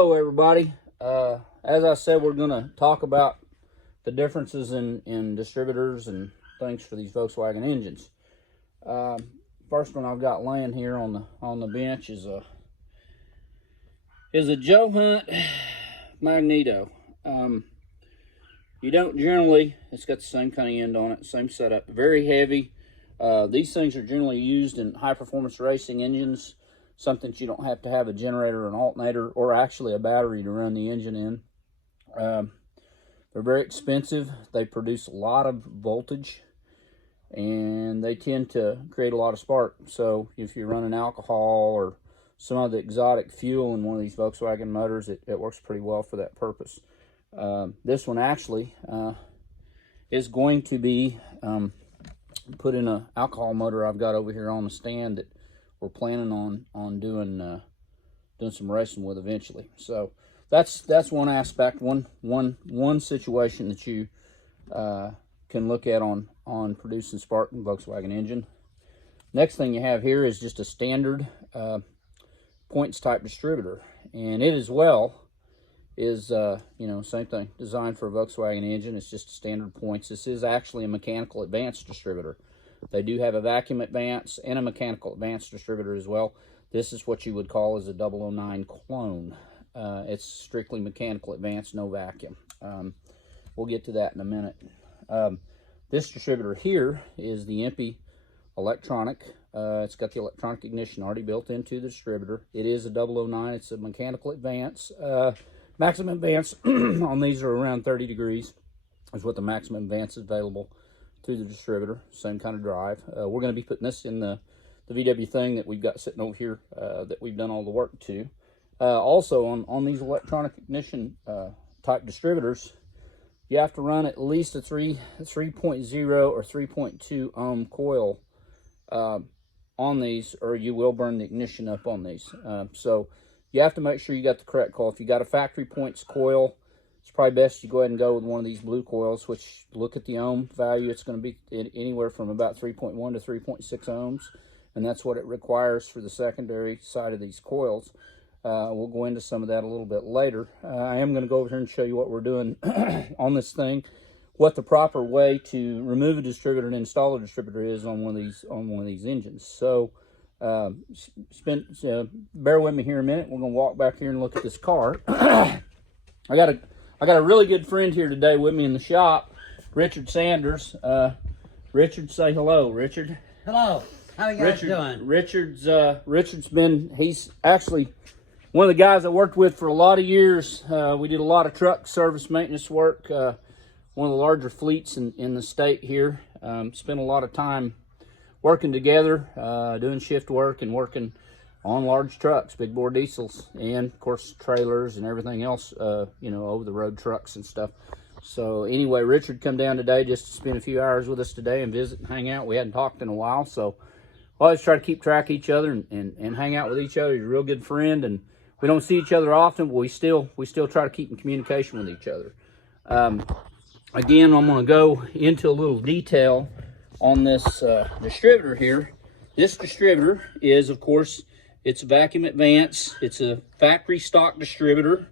Hello everybody. As I said, we're going to talk about the differences in distributors and things for these Volkswagen engines. First one I've got laying here on the bench is a Joe Hunt magneto. You don't generally, it's got the same kind of end on it, same setup, very heavy. These things are generally used in high performance racing engines, something that you don't have to have a generator, an alternator, or actually a battery to run the engine in. They're very expensive. They produce a lot of voltage, and they tend to create a lot of spark. So if you're running alcohol or some other exotic fuel in one of these Volkswagen motors, it works pretty well for that purpose. This one actually is going to be put in an alcohol motor I've got over here on the stand that we're planning on doing some racing with eventually. So that's one aspect, one situation that you can look at on producing spark in Volkswagen engine. Next thing you have here is just a standard points type distributor, and it as well is same thing, designed for a Volkswagen engine. It's just a standard points. This is actually a mechanical advanced distributor. They do have a vacuum advance and a mechanical advanced distributor as well. This is what you would call as a 009 clone. It's strictly mechanical advance, no vacuum. We'll get to that in a minute. This distributor here is the EMPI electronic. It's got the electronic ignition already built into the distributor. It is a 009. It's a mechanical advance. Maximum advance on these are around 30 degrees is what the maximum advance is available through the distributor. Same kind of drive. We're going to be putting this in the VW thing that we've got sitting over here that we've done all the work to. Also on these electronic ignition type distributors, you have to run at least a 3.0 or 3.2 ohm coil on these, or you will burn the ignition up on these. So you have to make sure you got the correct coil. If you got a factory points coil, it's probably best you go ahead and go with one of these blue coils, which, look at the ohm value. It's going to be anywhere from about 3.1 to 3.6 ohms, and that's what it requires for the secondary side of these coils. We'll go into some of that a little bit later. I am going to go over here and show you what we're doing on this thing, what the proper way to remove a distributor and install a distributor is on one of these engines. So bear with me here a minute. We're going to walk back here and look at this car. I got a really good friend here today with me in the shop, Richard Sanders. Richard, say hello, Richard. Hello. How are you guys doing? He's actually one of the guys I worked with for a lot of years. We did a lot of truck service maintenance work. One of the larger fleets in the state here. Spent a lot of time working together, doing shift work and working on large trucks, big bore diesels, and of course trailers and everything else, over the road trucks and stuff. So anyway, Richard come down today just to spend a few hours with us today and visit and hang out. We hadn't talked in a while, so we always try to keep track of each other and hang out with each other. He's a real good friend, and we don't see each other often, but we still try to keep in communication with each other. Again, I'm going to go into a little detail on this distributor here. This distributor is, of course, it's a vacuum advance. It's a factory stock distributor.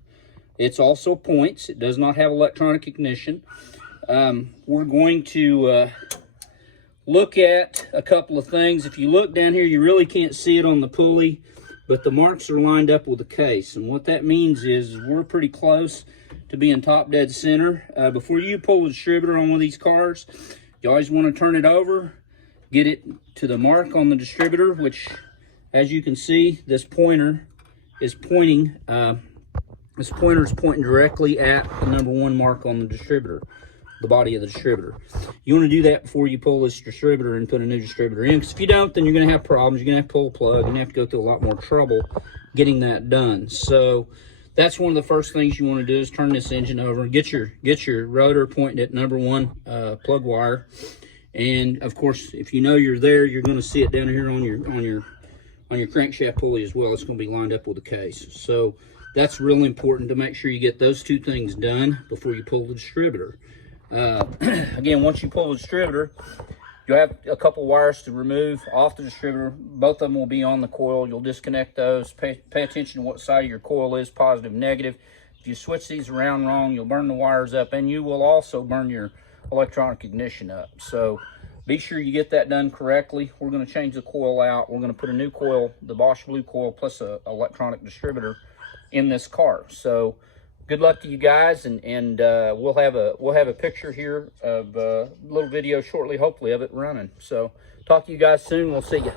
It's also points. It does not have electronic ignition. We're going to look at a couple of things. If you look down here, you really can't see it on the pulley, but the marks are lined up with the case. And what that means is we're pretty close to being top dead center. Before you pull the distributor on one of these cars, you always want to turn it over, get it to the mark on the distributor, which, as you can see, this pointer is pointing. This pointer is pointing directly at the #1 mark on the distributor, the body of the distributor. You want to do that before you pull this distributor and put a new distributor in, because if you don't, then you're going to have problems. You're going to have to pull a plug. You're going to have to go through a lot more trouble getting that done. So that's one of the first things you want to do is turn this engine over and get your rotor pointing at #1 plug wire. And of course, if you know you're there, you're going to see it down here on your crankshaft pulley as well. It's going to be lined up with the case. So that's really important to make sure you get those two things done before you pull the distributor. Again, once you pull the distributor, You'll have a couple wires to remove off the distributor. Both of them will be on the coil. You'll disconnect those. Pay attention to what side of your coil is, positive, negative. If you switch these around wrong, you'll burn the wires up, and you will also burn your electronic ignition up. So be sure you get that done correctly. We're going to change the coil out. We're going to put a new coil, the Bosch Blue coil, plus a electronic distributor in this car. So good luck to you guys, and we'll have a picture here of a little video shortly, hopefully, of it running. So talk to you guys soon. We'll see you.